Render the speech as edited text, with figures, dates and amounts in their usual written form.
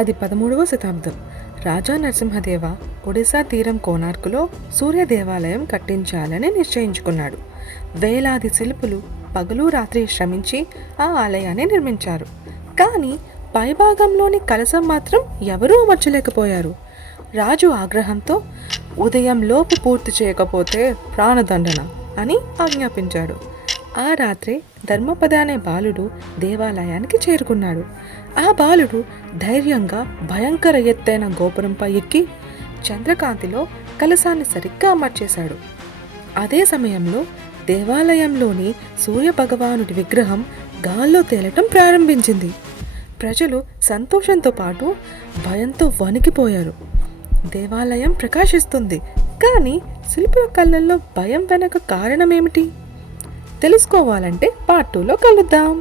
అది 13వ శతాబ్దం. రాజా నరసింహదేవ ఒడిశా తీరం కోనార్కులో సూర్య దేవాలయం కట్టించాలని నిశ్చయించుకున్నాడు. వేలాది శిల్పులు పగలు రాత్రి శ్రమించి ఆ ఆలయాన్ని నిర్మించారు. కానీ పైభాగంలోని కలశం మాత్రం ఎవరూ అమర్చలేకపోయారు. రాజు ఆగ్రహంతో ఉదయం లోపు పూర్తి చేయకపోతే ప్రాణదండన అని ఆజ్ఞాపించాడు. ఆ రాత్రి ధర్మపద అనే బాలుడు దేవాలయానికి చేరుకున్నాడు. ఆ బాలుడు ధైర్యంగా భయంకర ఎత్తైన గోపురంపై ఎక్కి చంద్రకాంతిలో కలశాన్ని సరిగ్గా అమర్చేశాడు. అదే సమయంలో దేవాలయంలోని సూర్యభగవానుడి విగ్రహం గాల్లో తేలటం ప్రారంభించింది. ప్రజలు సంతోషంతో పాటు భయంతో వణికిపోయారు. దేవాలయం ప్రకాశిస్తుంది, కానీ శిల్పుల కళ్ళల్లో భయం వెనక కారణమేమిటి? తెలుసుకోవాలంటే పార్ట్ 2లో కలుద్దాం.